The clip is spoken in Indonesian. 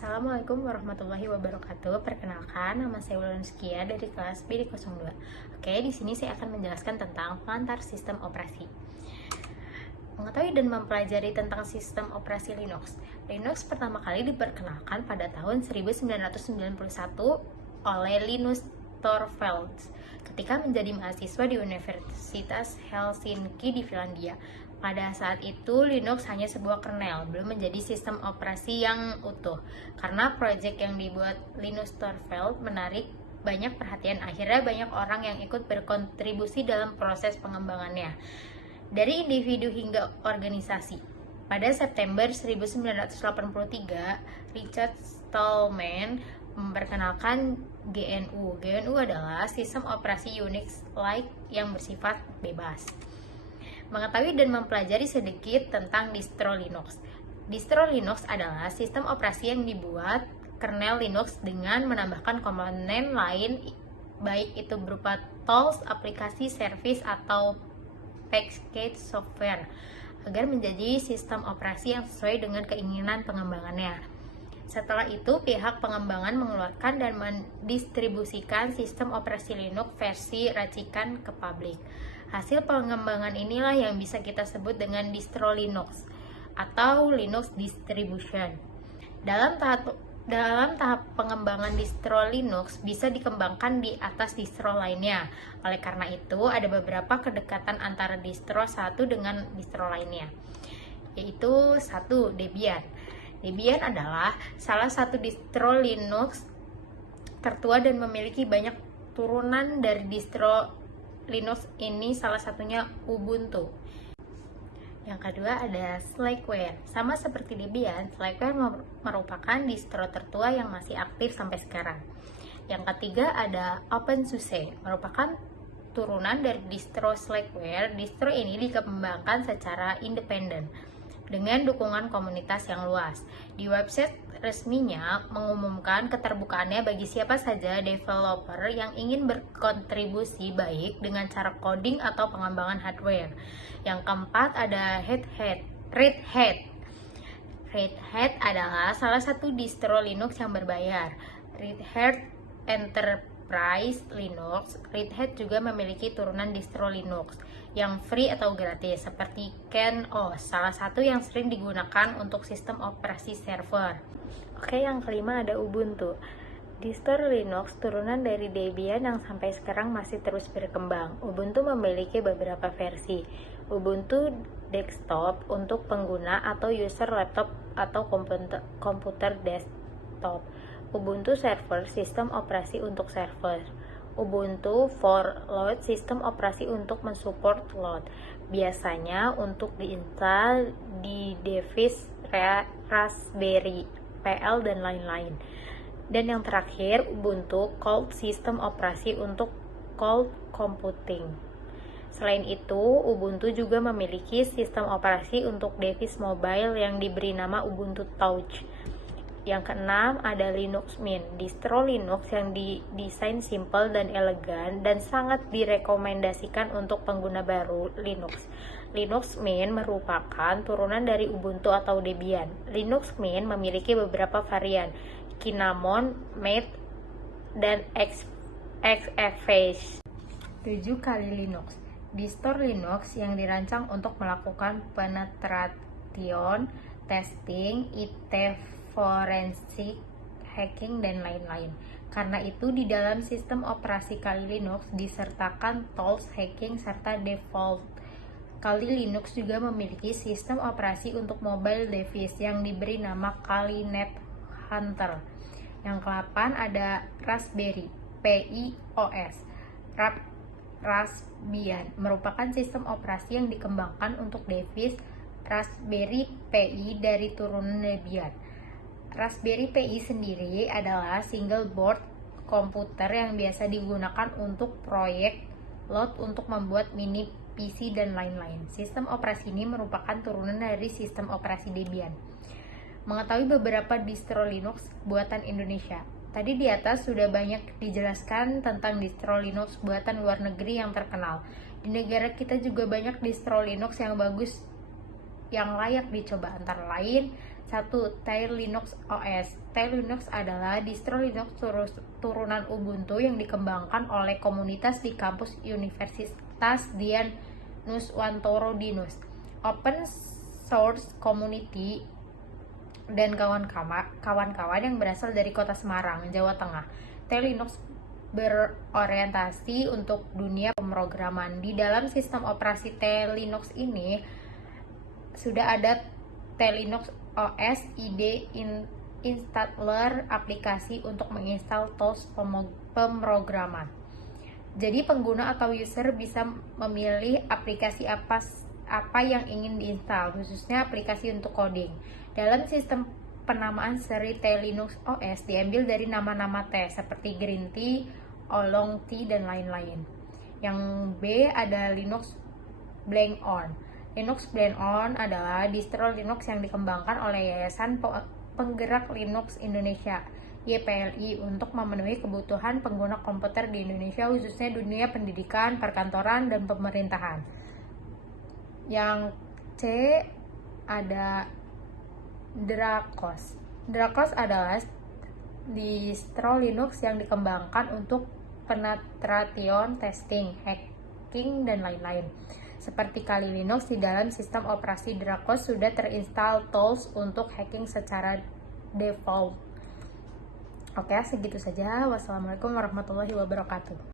Assalamualaikum warahmatullahi wabarakatuh. Perkenalkan, nama saya Wulan Skia dari kelas BD02. Oke, di sini saya akan menjelaskan tentang pengantar sistem operasi. Mengetahui dan mempelajari tentang sistem operasi Linux. Linux pertama kali diperkenalkan pada tahun 1991 oleh Linus Torvalds ketika menjadi mahasiswa di Universitas Helsinki di Finlandia. Pada saat itu, Linux hanya sebuah kernel, belum menjadi sistem operasi yang utuh. Karena proyek yang dibuat Linus Torvalds menarik banyak perhatian, akhirnya banyak orang yang ikut berkontribusi dalam proses pengembangannya, dari individu hingga organisasi. Pada September 1983, Richard Stallman memperkenalkan GNU. GNU adalah sistem operasi Unix-like yang bersifat bebas. Mengetahui dan mempelajari sedikit tentang distro Linux. Distro Linux adalah sistem operasi yang dibuat kernel Linux dengan menambahkan komponen lain, baik itu berupa tools, aplikasi, service, atau package software, agar menjadi sistem operasi yang sesuai dengan keinginan pengembangannya. Setelah itu, pihak pengembangan mengeluarkan dan mendistribusikan sistem operasi Linux versi racikan ke publik. Hasil pengembangan inilah yang bisa kita sebut dengan distro Linux atau Linux distribution. Dalam tahap pengembangan distro Linux bisa dikembangkan di atas distro lainnya. Oleh karena itu, ada beberapa kedekatan antara distro satu dengan distro lainnya, yaitu satu, Debian. Debian adalah salah satu distro Linux tertua dan memiliki banyak turunan dari distro Linux ini, salah satunya Ubuntu. Yang kedua ada Slackware. Sama seperti Debian, Slackware merupakan distro tertua yang masih aktif sampai sekarang. Yang ketiga ada OpenSUSE, merupakan turunan dari distro Slackware. Distro ini dikembangkan secara independen dengan dukungan komunitas yang luas. Di website resminya mengumumkan keterbukaannya bagi siapa saja developer yang ingin berkontribusi, baik dengan cara coding atau pengembangan hardware. Yang keempat ada Red Hat. Red Hat adalah salah satu distro Linux yang berbayar. Red Hat Enterprise Linux. Red Hat juga memiliki turunan distro Linux yang free atau gratis seperti CentOS, salah satu yang sering digunakan untuk sistem operasi server. Oke, yang kelima ada Ubuntu. Distro Linux turunan dari Debian yang sampai sekarang masih terus berkembang. Ubuntu memiliki beberapa versi. Ubuntu Desktop untuk pengguna atau user laptop atau komputer desktop. Ubuntu Server, sistem operasi untuk server. Ubuntu for Load, sistem operasi untuk mensupport load, biasanya untuk diinstal di device Raspberry, PL, dan lain-lain. Dan yang terakhir, Ubuntu Cold, sistem operasi untuk cold computing. Selain itu, Ubuntu juga memiliki sistem operasi untuk device mobile yang diberi nama Ubuntu Touch. Yang keenam ada Linux Mint, distro Linux yang didesain simple dan elegan dan sangat direkomendasikan untuk pengguna baru Linux. Linux Mint merupakan turunan dari Ubuntu atau Debian. Linux Mint memiliki beberapa varian, Cinnamon, Mint, dan XFCE. 7 kali Linux, distro Linux yang dirancang untuk melakukan penetration testing, IT forensik, hacking, dan lain-lain. Karena itu, di dalam sistem operasi Kali Linux disertakan tools hacking serta default. Kali Linux juga memiliki sistem operasi untuk mobile device yang diberi nama Kali Net Hunter. Yang ke-8 ada Raspberry Pi OS. Raspbian merupakan sistem operasi yang dikembangkan untuk device Raspberry Pi dari turunan Debian. Raspberry Pi sendiri adalah single board komputer yang biasa digunakan untuk proyek load untuk membuat mini PC dan lain-lain. Sistem operasi ini merupakan turunan dari sistem operasi Debian. Mengetahui beberapa distro Linux buatan Indonesia. Tadi di atas sudah banyak dijelaskan tentang distro Linux buatan luar negeri yang terkenal. Di negara kita juga banyak distro Linux yang bagus yang layak dicoba, antara lain 1. Tail Linux OS. Tail Linux adalah distro Linux turunan Ubuntu yang dikembangkan oleh komunitas di kampus Universitas Dian Nuswantoro Dinus. Open source community dan kawan-kawan yang berasal dari kota Semarang, Jawa Tengah. Tail Linux berorientasi untuk dunia pemrograman. Di dalam sistem operasi Tail Linux ini sudah ada Tail Linux OS IDE installer aplikasi untuk menginstal tools pemrograman. Jadi pengguna atau user bisa memilih aplikasi apa yang ingin diinstal, khususnya aplikasi untuk coding. Dalam sistem penamaan seri Tail Linux OS diambil dari nama-nama teh seperti green tea, oolong tea, dan lain-lain. Yang B ada Linux Blend On. Linux Blend On adalah distro Linux yang dikembangkan oleh Yayasan Penggerak Linux Indonesia (YPLI) untuk memenuhi kebutuhan pengguna komputer di Indonesia, khususnya dunia pendidikan, perkantoran, dan pemerintahan. Yang C ada Dracos. Dracos adalah distro Linux yang dikembangkan untuk penetration testing, hacking, dan lain-lain. Seperti Kali Linux, di dalam sistem operasi Dracos sudah terinstall tools untuk hacking secara default. Oke, segitu saja. Wassalamualaikum warahmatullahi wabarakatuh.